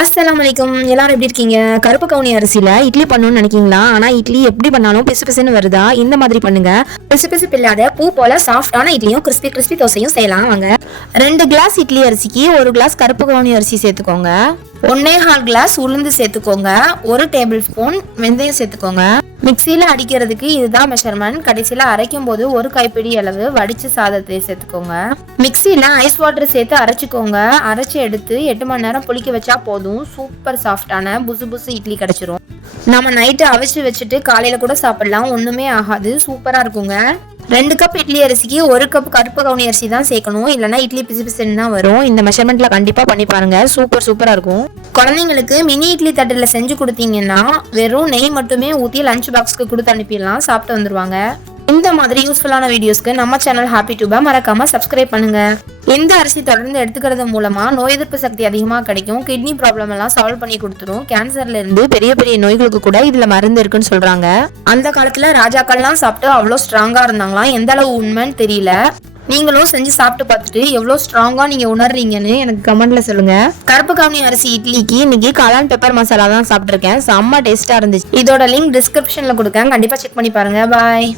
அஸ்ஸலாமு அலைக்கும். எல்லாரும் எப்படி இருக்கீங்க? கருப்பு கவுனி அரிசியில இட்லி பண்ணணும்னு நினைக்கீங்களா? ஆனா இட்லி எப்படி பண்ணாலும் பிசு பிசுன்னு வருதா? இந்த மாதிரி பண்ணுங்க. பிசு பிசு இல்லாத பூ போல சாஃப்டான இட்லியும் கிறிஸ்பி தோசையும் செய்யலாம் வாங்க. 2 கிளாஸ் இட்லி அரிசிக்கு 1 கிளாஸ் கருப்பு கவுனி அரிசி சேர்த்துக்கோங்க. 1.25 கிளாஸ் உளுந்து சேர்த்துக்கோங்க. 1 டேபிள் ஸ்பூன் வெந்தயம் சேர்த்துக்கோங்க. மிக்சியில அடிக்கிறதுக்கு இதுதான் மெஷர்மெண்ட். கடைசியில அரைக்கும் போது 1 கைப்பிடி அளவு வடிச்ச சாதத்தை சேர்த்துக்கோங்க. மிக்சியில ஐஸ் வாட்டர் சேர்த்து அரைச்சிக்கோங்க. அரைச்சி எடுத்து 8 மணி நேரம் புளிக்க வச்சா போதும். சூப்பர் சாஃப்டான புசு புசு இட்லி கிடைச்சிரும். நம்ம நைட்டு அவிச்சு வச்சுட்டு காலையில கூட சாப்பிடலாம், ஒண்ணுமே ஆகாது, சூப்பரா இருக்குங்க. 2 கப் இட்லி அரிசிக்கு 1 கப் கருப்பு கவுனி அரிசி தான் சேர்க்கணும், இல்லைன்னா இட்லி பிசு பிசுன்னு தான் வரும். இந்த மெஷர்மெண்ட்ல கண்டிப்பா பண்ணி பாருங்க, சூப்பரா இருக்கும். குழந்தைங்களுக்கு மினி இட்லி தட்டுல செஞ்சு கொடுத்தீங்கன்னா வெறும் நெய் மட்டுமே ஊத்தி லஞ்ச் பாக்ஸ்க்கு கொடுத்து அனுப்பிடலாம், சாப்பிட்டு வந்துருவாங்க. இந்த மாதிரி யூஸ்ஃபுல்லான வீடியோஸ்க்கு நம்ம சேனல் ஹாப்பி டியூபை மறக்காம சப்ஸ்கிரைப் பண்ணுங்க. இந்த அரிசி தொடர்ந்து எடுத்துக்கிறது மூலமா நோய் எதிர்ப்பு சக்தி அதிகமா கிடைக்கும். கிட்னி ப்ராப்ளம் எல்லாம் சால்வ் பண்ணி கொடுத்துரும். கேன்சர்ல இருந்து பெரிய பெரிய நோய்களுக்கு கூட இதுல மருந்து இருக்குன்னு சொல்றாங்க. அந்த காலத்துல ராஜாக்கள்லாம் சாப்பிட்டு அவ்வளோ ஸ்ட்ராங்கா இருந்தாங்களாம். எந்த அளவு உண்மைன்னு தெரியல. நீங்களும் செஞ்சு சாப்பிட்டு பார்த்துட்டு எவ்வளோ ஸ்ட்ராங்கா நீங்க உணர்றீங்கன்னு எனக்கு கமெண்ட்ல சொல்லுங்க. கருப்பு கவுனி அரிசி இட்லிக்கு இன்னைக்கு காளான் பெப்பர் மசாலா தான் சாப்பிட்டுருக்கேன். செம்ம டேஸ்டா இருந்துச்சு. இதோட லிங்க் டிஸ்கிரிப்ஷன்ல கொடுக்கேன், கண்டிப்பா செக் பண்ணி பாருங்க. பாய்.